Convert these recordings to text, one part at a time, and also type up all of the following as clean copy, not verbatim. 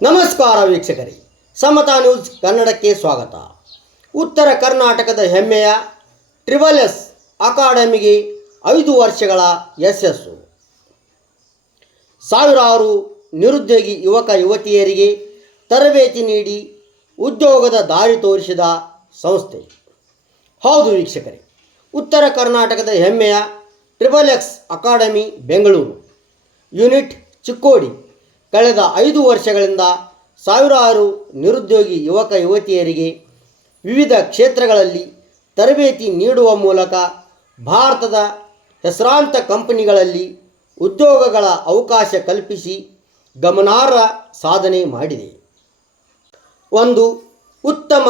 ನಮಸ್ಕಾರ ವೀಕ್ಷಕರೇ, ಸಮತಾ ನ್ಯೂಸ್ ಕನ್ನಡಕ್ಕೆ ಸ್ವಾಗತ. ಉತ್ತರ ಕರ್ನಾಟಕದ ಹೆಮ್ಮೆಯ ಟ್ರಿಬಲ್-ಎಸ್ ಅಕಾಡೆಮಿಗೆ 5 ವರ್ಷಗಳ ಯಶಸ್ಸು. ಸಾವಿರಾರು ನಿರುದ್ಯೋಗಿ ಯುವಕ ಯುವತಿಯರಿಗೆ ತರಬೇತಿ ನೀಡಿ ಉದ್ಯೋಗದ ದಾರಿ ತೋರಿಸಿದ ಸಂಸ್ಥೆ. ಹೌದು ವೀಕ್ಷಕರೇ, ಉತ್ತರ ಕರ್ನಾಟಕದ ಹೆಮ್ಮೆಯ triple-S academy Bengaluru unit Chikkodi ಕಳೆದ 5 ವರ್ಷಗಳಿಂದ ಸಾವಿರಾರು ನಿರುದ್ಯೋಗಿ ಯುವಕ ಯುವತಿಯರಿಗೆ ವಿವಿಧ ಕ್ಷೇತ್ರಗಳಲ್ಲಿ ತರಬೇತಿ ನೀಡುವ ಮೂಲಕ ಭಾರತದ ಹೆಸರಾಂತ ಕಂಪನಿಗಳಲ್ಲಿ ಉದ್ಯೋಗಗಳ ಅವಕಾಶ ಕಲ್ಪಿಸಿ ಗಮನಾರ್ಹ ಸಾಧನೆ ಮಾಡಿದೆ. ಒಂದು ಉತ್ತಮ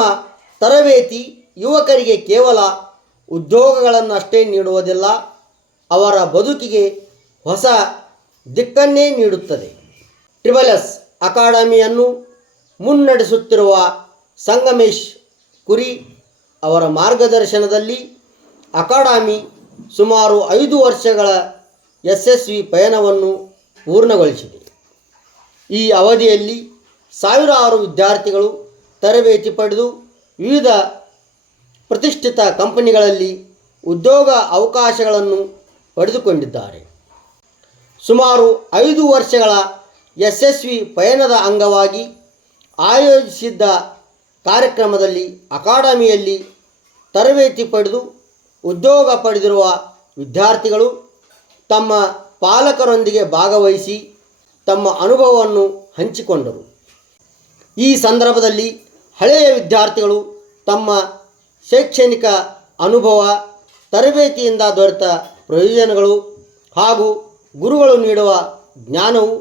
ತರಬೇತಿ ಯುವಕರಿಗೆ ಕೇವಲ ಉದ್ಯೋಗಗಳನ್ನಷ್ಟೇ ನೀಡುವುದಿಲ್ಲ, ಅವರ ಬದುಕಿಗೆ ಹೊಸ ದಿಕ್ಕನ್ನೇ ನೀಡುತ್ತದೆ. ಟ್ರಿಬಲ್-ಎಸ್ ಅಕಾಡೆಮಿಯನ್ನು ಮುನ್ನಡೆಸುತ್ತಿರುವ ಸಂಗಮೇಶ್ ಕುರಿ ಅವರ ಮಾರ್ಗದರ್ಶನದಲ್ಲಿ ಅಕಾಡೆಮಿ ಸುಮಾರು 5 ವರ್ಷಗಳ ಯಶಸ್ವಿ ಪಯಣವನ್ನು ಪೂರ್ಣಗೊಳಿಸಿದೆ. ಈ ಅವಧಿಯಲ್ಲಿ ಸಾವಿರಾರು ವಿದ್ಯಾರ್ಥಿಗಳು ತರಬೇತಿ ಪಡೆದು ವಿವಿಧ ಪ್ರತಿಷ್ಠಿತ ಕಂಪನಿಗಳಲ್ಲಿ ಉದ್ಯೋಗ ಅವಕಾಶಗಳನ್ನು ಪಡೆದುಕೊಂಡಿದ್ದಾರೆ. ಸುಮಾರು 5 ವರ್ಷಗಳ ಯಶಸ್ವಿ ಪಯಣದ ಅಂಗವಾಗಿ ಆಯೋಜಿಸಿದ್ದ ಕಾರ್ಯಕ್ರಮದಲ್ಲಿ ಅಕಾಡೆಮಿಯಲ್ಲಿ ತರಬೇತಿ ಪಡೆದು ಉದ್ಯೋಗ ಪಡೆದಿರುವ ವಿದ್ಯಾರ್ಥಿಗಳು ತಮ್ಮ ಪಾಲಕರೊಂದಿಗೆ ಭಾಗವಹಿಸಿ ತಮ್ಮ ಅನುಭವವನ್ನು ಹಂಚಿಕೊಂಡರು. ಈ ಸಂದರ್ಭದಲ್ಲಿ ಹಳೆಯ ವಿದ್ಯಾರ್ಥಿಗಳು ತಮ್ಮ ಶೈಕ್ಷಣಿಕ ಅನುಭವ, ತರಬೇತಿಯಿಂದ ದೊರೆತ ಪ್ರಯೋಜನಗಳು ಹಾಗೂ ಗುರುಗಳು ನೀಡುವ ಜ್ಞಾನವು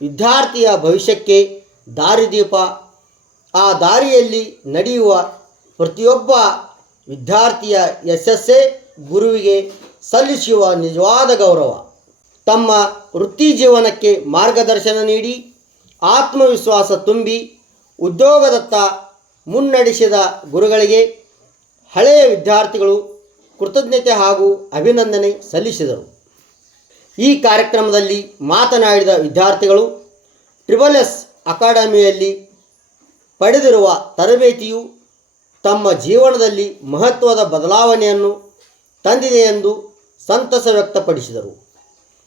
ವಿದ್ಯಾರ್ಥಿಯ ಭವಿಷ್ಯಕ್ಕೆ ದಾರಿದೀಪ. ಆ ದಾರಿಯಲ್ಲಿ ನಡೆಯುವ ಪ್ರತಿಯೊಬ್ಬ ವಿದ್ಯಾರ್ಥಿಯ ಯಶಸ್ಸೇ ಗುರುವಿಗೆ ಸಲ್ಲಿಸುವ ನಿಜವಾದ ಗೌರವ. ತಮ್ಮ ವೃತ್ತಿ ಜೀವನಕ್ಕೆ ಮಾರ್ಗದರ್ಶನ ನೀಡಿ ಆತ್ಮವಿಶ್ವಾಸ ತುಂಬಿ ಉದ್ಯೋಗದತ್ತ ಮುನ್ನಡೆಸಿದ ಗುರುಗಳಿಗೆ ಹಳೆಯ ವಿದ್ಯಾರ್ಥಿಗಳು ಕೃತಜ್ಞತೆ ಹಾಗೂ ಅಭಿನಂದನೆ ಸಲ್ಲಿಸಿದರು. ಈ ಕಾರ್ಯಕ್ರಮದಲ್ಲಿ ಮಾತನಾಡಿದ ವಿದ್ಯಾರ್ಥಿಗಳು, ಟ್ರಿಬಲ್-ಎಸ್ ಅಕಾಡೆಮಿಯಲ್ಲಿ ಪಡೆದಿರುವ ತರಬೇತಿಯು ತಮ್ಮ ಜೀವನದಲ್ಲಿ ಮಹತ್ವದ ಬದಲಾವಣೆಯನ್ನು ತಂದಿದೆ ಎಂದು ಸಂತಸ ವ್ಯಕ್ತಪಡಿಸಿದರು.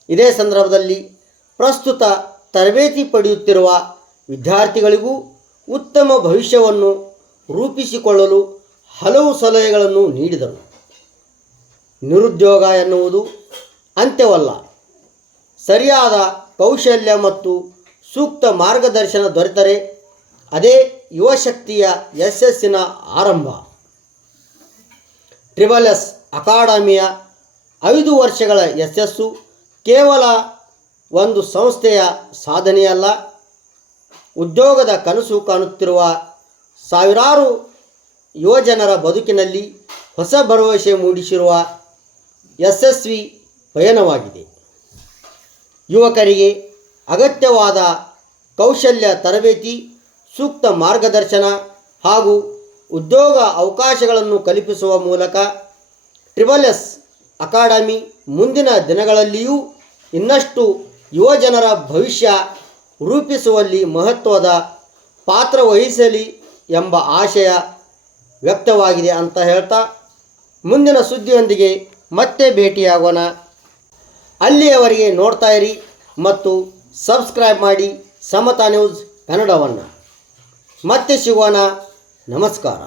ಇದೇ ಸಂದರ್ಭದಲ್ಲಿ ಪ್ರಸ್ತುತ ತರಬೇತಿ ಪಡೆಯುತ್ತಿರುವ ವಿದ್ಯಾರ್ಥಿಗಳಿಗೂ ಉತ್ತಮ ಭವಿಷ್ಯವನ್ನು ರೂಪಿಸಿಕೊಳ್ಳಲು ಹಲವು ಸಲಹೆಗಳನ್ನು ನೀಡಿದರು. ನಿರುದ್ಯೋಗ ಎನ್ನುವುದು ಅಂತ್ಯವಲ್ಲ, ಸರಿಯಾದ ಕೌಶಲ್ಯ ಮತ್ತು ಸೂಕ್ತ ಮಾರ್ಗದರ್ಶನ ದೊರೆತರೆ ಅದೇ ಯುವಶಕ್ತಿಯ ಯಶಸ್ಸಿನ ಆರಂಭ. ಟ್ರಿಬಲ್-ಎಸ್ ಅಕಾಡೆಮಿಯ 5 ವರ್ಷಗಳ ಯಶಸ್ಸು ಕೇವಲ ಒಂದು ಸಂಸ್ಥೆಯ ಸಾಧನೆಯಲ್ಲ, ಉದ್ಯೋಗದ ಕನಸು ಕಾಣುತ್ತಿರುವ ಸಾವಿರಾರು ಯುವಜನರ ಬದುಕಿನಲ್ಲಿ ಹೊಸ ಭರವಸೆ ಮೂಡಿಸಿರುವ ಯಶಸ್ವಿ ಪಯಣವಾಗಿದೆ. ಯುವಕರಿಗೆ ಅಗತ್ಯವಾದ ಕೌಶಲ್ಯ ತರಬೇತಿ, ಸೂಕ್ತ ಮಾರ್ಗದರ್ಶನ ಹಾಗೂ ಉದ್ಯೋಗ ಅವಕಾಶಗಳನ್ನು ಕಲ್ಪಿಸುವ ಮೂಲಕ ಟ್ರಿಬಲ್-ಎಸ್ ಅಕಾಡೆಮಿ ಮುಂದಿನ ದಿನಗಳಲ್ಲಿಯೂ ಇನ್ನಷ್ಟು ಯುವಜನರ ಭವಿಷ್ಯ ರೂಪಿಸುವಲ್ಲಿ ಮಹತ್ವದ ಪಾತ್ರ ವಹಿಸಲಿ ಎಂಬ ಆಶಯ ವ್ಯಕ್ತವಾಗಿದೆ ಅಂತ ಹೇಳ್ತಾ, ಮುಂದಿನ ಸುದ್ದಿಯೊಂದಿಗೆ ಮತ್ತೆ ಭೇಟಿಯಾಗೋಣ. ಅಲ್ಲಿಯವರೆಗೆ ನೋಡ್ತಾ ಇರಿ ಮತ್ತು ಸಬ್ಸ್ಕ್ರೈಬ್ ಮಾಡಿ ಸಮತಾ ನ್ಯೂಸ್ ಕನ್ನಡವನ್ನು. ಮತ್ತೆ ಸಿಗೋಣ. ನಮಸ್ಕಾರ.